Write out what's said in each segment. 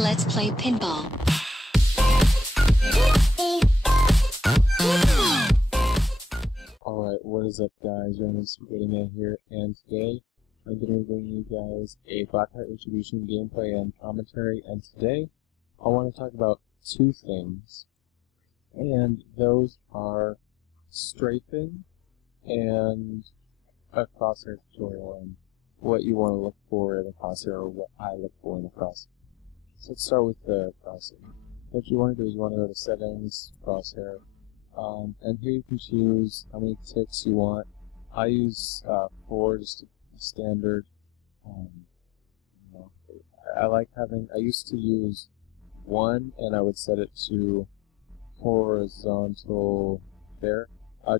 Let's play pinball. Alright, what is up guys, Random Spaghetti Man here, and today I'm going to be bringing you guys a Blacklight Retribution gameplay and commentary, and today I want to talk about two things, and those are strafing and a crosshair tutorial, and what you want to look for in a crosshair, or what I look for in a crosshair. So let's start with the crosshair. What you want to do is you want to go to Settings, Crosshair, and here you can choose how many ticks you want. I use 4, just standard. I used to use 1, and I would set it to horizontal there,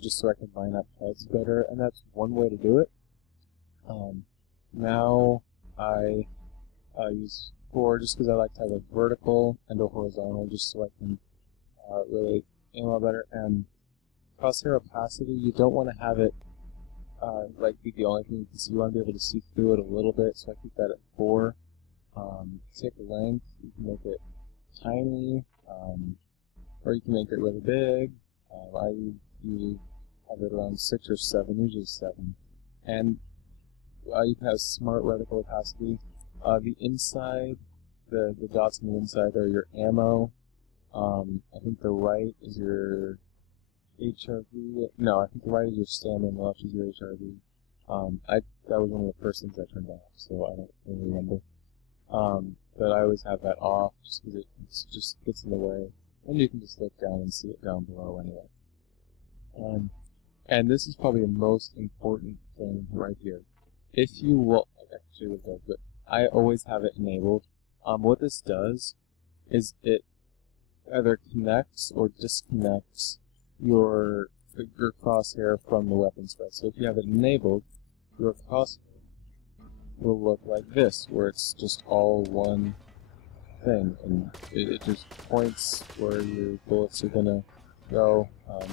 just so I can line up heads better, and that's one way to do it. Now I use 4 just because I like to have a vertical and a horizontal, just so I can really aim a lot better. And crosshair opacity, you don't want to have it like be the only thing you can see. You want to be able to see through it a little bit, so I keep that at 4. Tick length, you can make it tiny, or you can make it really big. I usually have it around 6 or 7, usually 7. And you can have smart reticle opacity. The inside, the dots on the inside are your ammo. I think the right is your HRV. No, I think the right is your stamina and the left is your HRV. That was one of the first things I turned off, so I don't really remember. But I always have that off just because it just gets in the way. And you can just look down and see it down below anyway. And this is probably the most important thing right here. If you will, actually with that, but I always have it enabled. What this does is it either connects or disconnects your crosshair from the weapon spread. So if you have it enabled, your crosshair will look like this, where it's just all one thing, and it just points where your bullets are gonna go.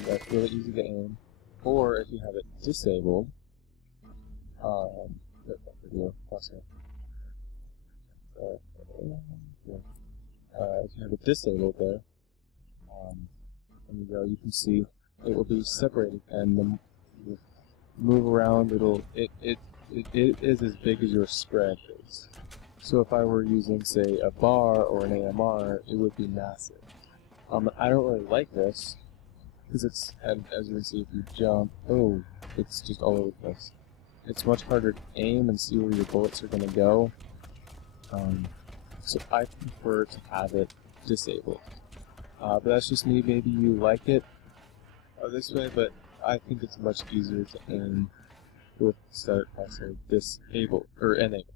That's really easy to aim. Or if you have it disabled, if you have it disabled there, and you can see it will be separated, and then you move around, it is as big as your spread is. So if I were using, say, a bar or an AMR, it would be massive. I don't really like this, because it's, and as you can see, if you jump, it's just all over the place. It's much harder to aim and see where your bullets are going to go. So I prefer to have it disabled. But that's just me. Maybe you like it this way, but I think it's much easier to aim with start crosshair disabled or enabled.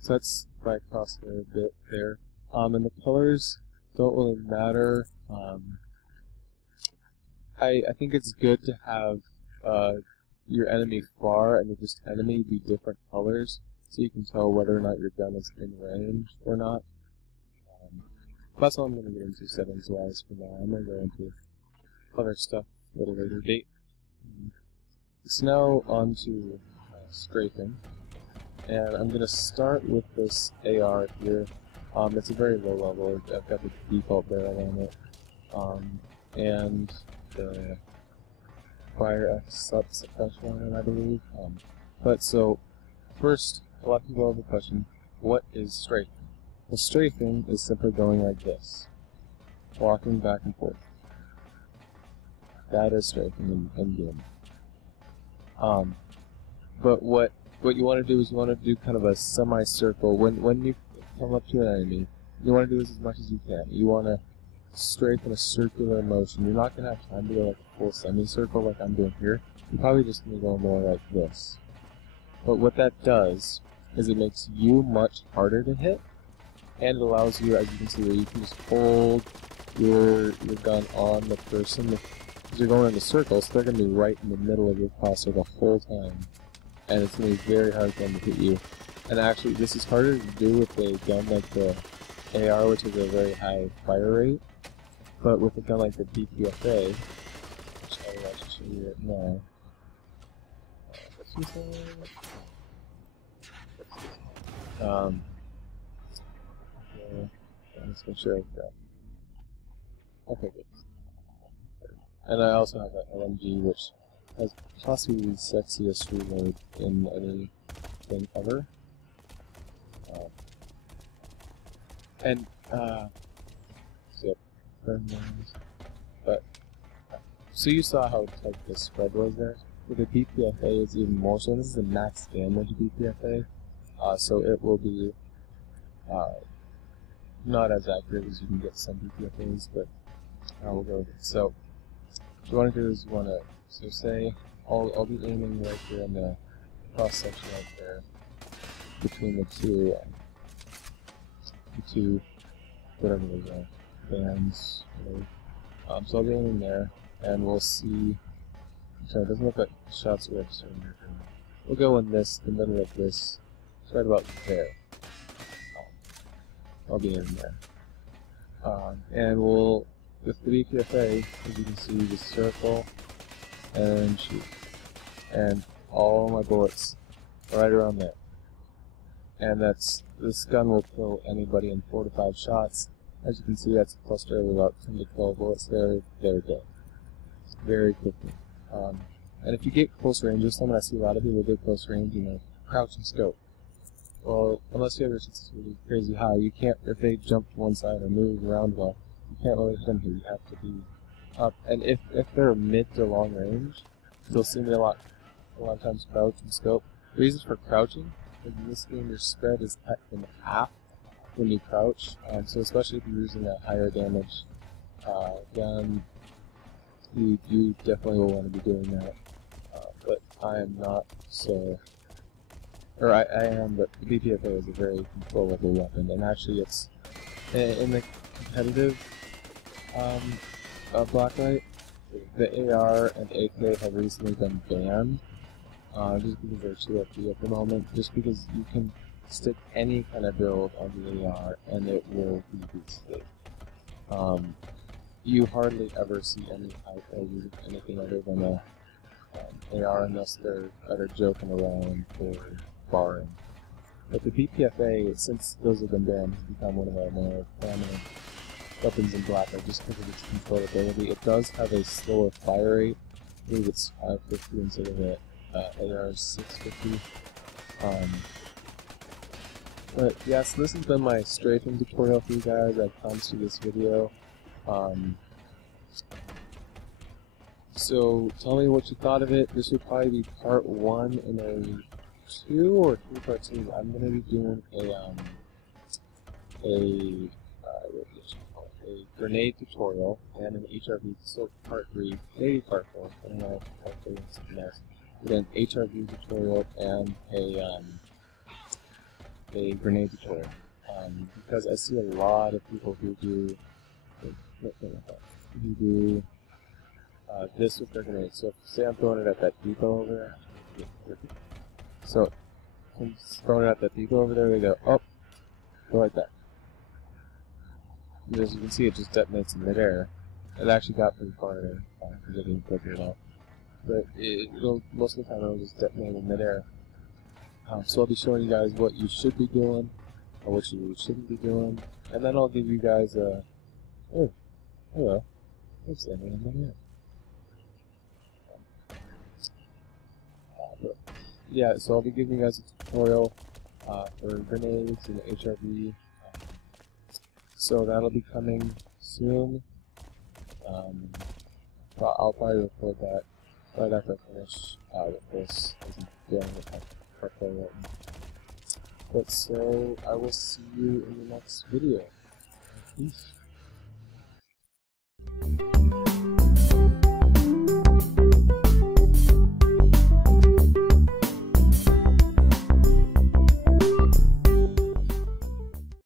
So that's my crosshair bit there. And the colors don't really matter. I think it's good to have your enemy far and your just enemy be different colors, so you can tell whether or not your gun is in range or not. That's all I'm going to get into settings-wise for now. I'm going to go into other stuff at a little later date. So now on to strafing, and I'm going to start with this AR here. It's a very low level. I've got the default barrel on it, and the fire suppression on it, I believe. But so first, a lot of people have a question: what is strafing? Well, strafing is simply going like this, walking back and forth. That is strafing in game. But what you want to do is you want to do kind of a semicircle. When you come up to an enemy, you want to do this as much as you can. You want to strafe in a circular motion. You're not going to have time to go like a full semicircle like I'm doing here. You're probably just going to go more like this. But what that does is it makes you much harder to hit, and it allows you, as you can see, where you can just hold your gun on the person. Because you're going in a circle, so they're going to be right in the middle of your crosshair the whole time. And it's going to be very hard for them to hit you. And actually, this is harder to do with a gun like the AR, which is a very high fire rate. But with a gun like the DPFA, which I will actually show you right now. Let's make sure I've got. Okay, good. And I also have an LMG, which has possibly the sexiest reload in anything ever. Yep, but so you saw how tight the spread was there. With the BPFA, it's even more so. This is the max damage BPFA, so it will be not as accurate as you can get some BPFAs, but we'll go with it. So what you want to do is you want to say I'll be aiming right here in the cross section right there between the two whatever those are, bands. So I'll be aiming there, and we'll see. Sorry, it doesn't look like shots register. We'll go in the middle of this. It's right about there. I'll be in there. And we'll, with the BPFA, as you can see, just circle and shoot. And all my bullets are right around there. And this gun will kill anybody in 4 to 5 shots. As you can see, that's a cluster of about 10 to 12 bullets there. They're dead. Very quickly. And if you get close range, this time I see a lot of people get close range, crouch and scope. Well, unless you have your sensitivity crazy high, you can't, if they jump to one side or move around well, you can't really hit them here. You have to be up. And if they're mid to long range, you'll see me a lot of times crouch and scope. The reasons for crouching is in this game your spread is cut in half when you crouch. So especially if you're using a higher damage gun, you definitely will want to be doing that. But I am not, so... Or I am, but the BPFA is a very controllable weapon, and actually it's... In the competitive Blacklight, the AR and AK have recently been banned, just because they're too OP at the moment, just because you can stick any kind of build on the AR, and it will be beastly. You hardly ever see any high use anything other than a AR unless they're either joking around or barring. But the BPFA, since those have been banned, has become one of our more prominent weapons in Blacklight just because of its controllability. It does have a slower fire rate. I believe it's 550 instead of the AR 650. But yeah, so this has been my strafing tutorial for you guys. I promised you this video. So tell me what you thought of it. This would probably be part 1 in a 2 or 3 part 2. I'm going to be doing a grenade tutorial and an HRV, so part 3, maybe part 4. I don't know, part 3 is something else. But an HRV tutorial and a grenade tutorial. Because I see a lot of people who do this with their grenades. So say I'm throwing it at that depot over there. So I'm throwing it at that depot over there, they go up, go like that. And as you can see, it just detonates in midair. It actually got pretty far there because I didn't flicker it out. But most of the time it'll just detonate in midair. So I'll be showing you guys what you should be doing or what you shouldn't be doing, and then I'll give you guys a hello. What's that in there? Yeah, so I'll be giving you guys a tutorial for grenades and HRV. So that'll be coming soon. I'll probably record that right after I finish with this, as I'm dealing with my parkour right now. But so I will see you in the next video. Peace.